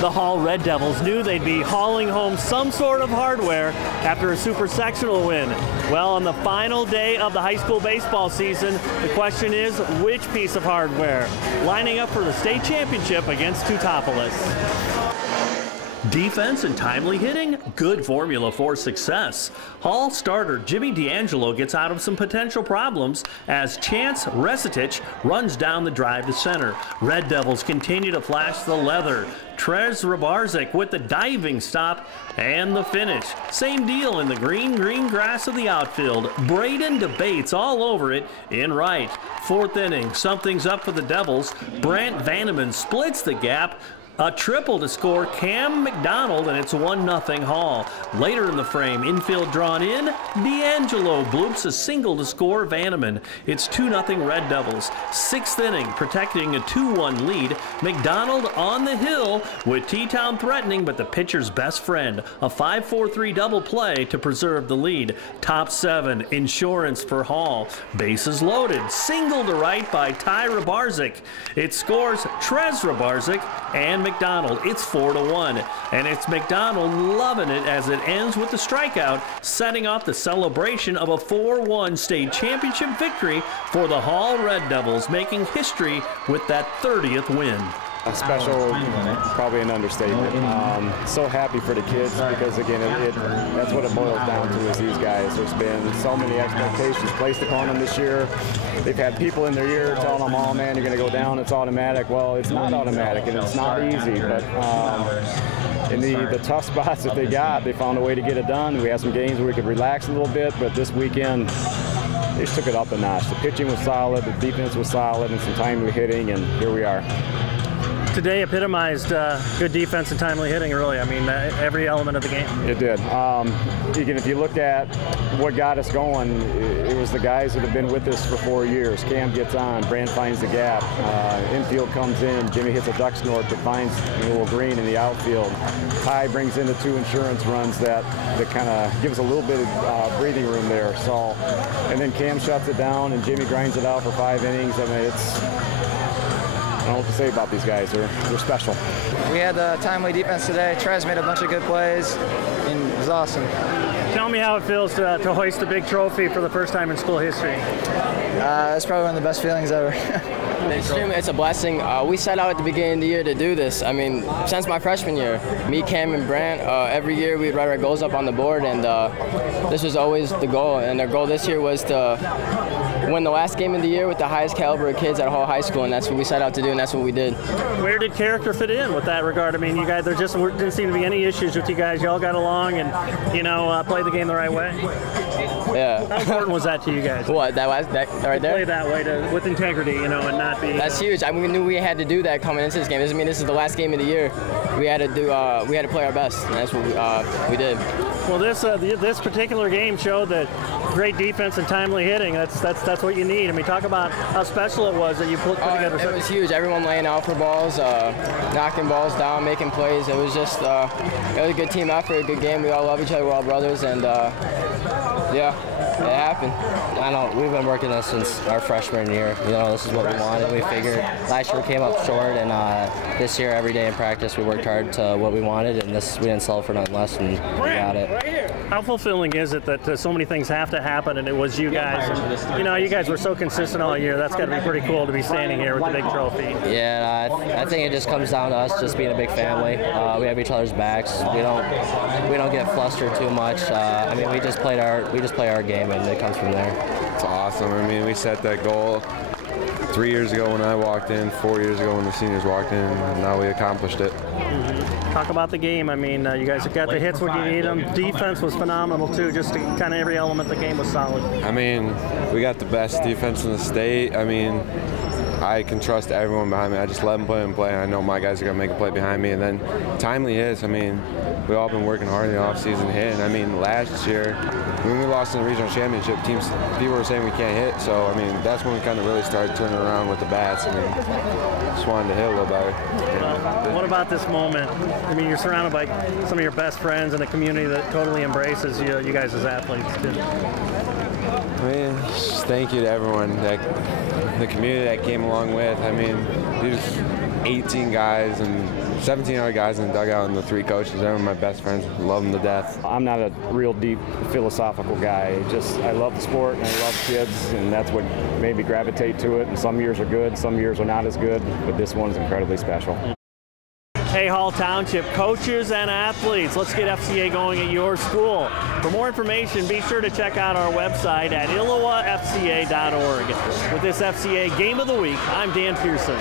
The Hall Red Devils knew they'd be hauling home some sort of hardware after a super sectional win. Well, on the final day of the high school baseball season, the question is, which piece of hardware? Lining up for the state championship against Teutopolis. Defense and timely hitting, good formula for success. Hall starter Jimmy D'Angelo gets out of some potential problems as Chance Resitich runs down the drive to center. Red Devils continue to flash the leather. Trez Rabarzik with the diving stop and the finish. Same deal in the green grass of the outfield. Braden debates all over it in right. Fourth inning, something's up for the Devils. Brant Vanneman splits the gap. A triple to score Cam McDonald, and it's 1-0 Hall. Later in the frame, infield drawn in, D'Angelo bloops a single to score Vanneman. It's 2-0 Red Devils. Sixth inning, protecting a 2-1 lead. McDonald on the hill with T-Town threatening, but the pitcher's best friend. A 5-4-3 double play to preserve the lead. Top seven, insurance for Hall. Bases loaded, single to right by Ty Rabarzik. It scores Trez Rabarzik and McDonald. It's 4-1, and it's McDonald loving it as it ends with the strikeout, setting off the celebration of a 4-1 state championship victory for the Hall Red Devils, making history with that 30th win. Special, probably an understatement. So happy for the kids because, again, that's what it boils down to is these guys. There's been so many expectations placed upon them this year. They've had people in their ear telling them, oh, man, you're going to go down, it's automatic. Well, it's not automatic, and it's not easy, but in the tough spots that they got, they found a way to get it done. We had some games where we could relax a little bit, but this weekend, they just took it up a notch. The pitching was solid, the defense was solid, and some timely hitting, and here we are. Today epitomized good defense and timely hitting, really. I mean, every element of the game. It did. Again, if you look at what got us going, it was the guys that have been with us for 4 years. Cam gets on, Brand finds the gap, infield comes in, Jimmy hits a duck snort that finds a little green in the outfield. Ty brings in the 2 insurance runs that kind of gives a little bit of breathing room there. So, and then Cam shuts it down, and Jimmy grinds it out for 5 innings. I mean, I don't know what to say about these guys. They're special. We had timely defense today. Trez made a bunch of good plays, and it was awesome. Tell me how it feels to hoist a big trophy for the first time in school history. It's probably one of the best feelings ever. It's a blessing. We set out at the beginning of the year to do this. I mean, since my freshman year, me, Cam, and Brant, every year we'd write our goals up on the board, and this was always the goal. And our goal this year was to win the last game of the year with the highest caliber of kids at Hall High School, and that's what we set out to do, and that's what we did. Where did character fit in with that regard? I mean, you guys, there just didn't seem to be any issues with you guys. You all got along and, you know, played the game the right way. Yeah. How important was that to you guys? What, that right there? Play that way with integrity, you know, and not be. That's huge. I mean, we knew we had to do that coming into this game. I mean, this is the last game of the year. We had to do. We had to play our best, and that's what we did. Well, this particular game showed that great defense and timely hitting. That's what you need. I mean, talk about how special it was that you put together. It was huge. Everyone laying out for balls, knocking balls down, making plays. It was just it was a good team effort, a good game. We all love each other. We're all brothers, and yeah, it happened. I know we've been working this since our freshman year. You know, this is what we wanted. We figured last year we came up short, and this year every day in practice we worked hard to what we wanted, and we didn't settle for nothing less, and we got it. How fulfilling is it that so many things have to happen, and it was you guys? And, you know, you guys were so consistent all year. That's got to be pretty cool to be standing here with the big trophy. Yeah, I think it just comes down to us just being a big family. We have each other's backs. We don't get flustered too much. I mean, we just play our game, and it comes from there. It's awesome. I mean, we set that goal 3 years ago when I walked in, 4 years ago when the seniors walked in, and now we accomplished it. Talk about the game. I mean, you guys have got the hits when you need them. Defense was phenomenal, too. Just kind of every element of the game was solid. I mean, we got the best defense in the state. I mean, I can trust everyone behind me. I just let them play and play. I know my guys are going to make a play behind me. And then timely hits. I mean, we've all been working hard in the offseason hitting. I mean, last year, when we lost in the regional championship, people were saying we can't hit. So, I mean, that's when we kind of really started turning around with the bats. I mean, just wanted to hit a little better. What about this moment? I mean, you're surrounded by some of your best friends and a community that totally embraces you guys as athletes, too. I mean, just thank you to everyone, the community that came along with. I mean, these 18 guys and 17 other guys in the dugout and the 3 coaches. They're my best friends. Love them to death. I'm not a real deep philosophical guy. I love the sport and I love kids, and that's what made me gravitate to it. And some years are good, some years are not as good, but this one is incredibly special. Hey, Hall Township coaches and athletes, let's get FCA going at your school. For more information, be sure to check out our website at illowafca.org. With this FCA Game of the Week, I'm Dan Pearson.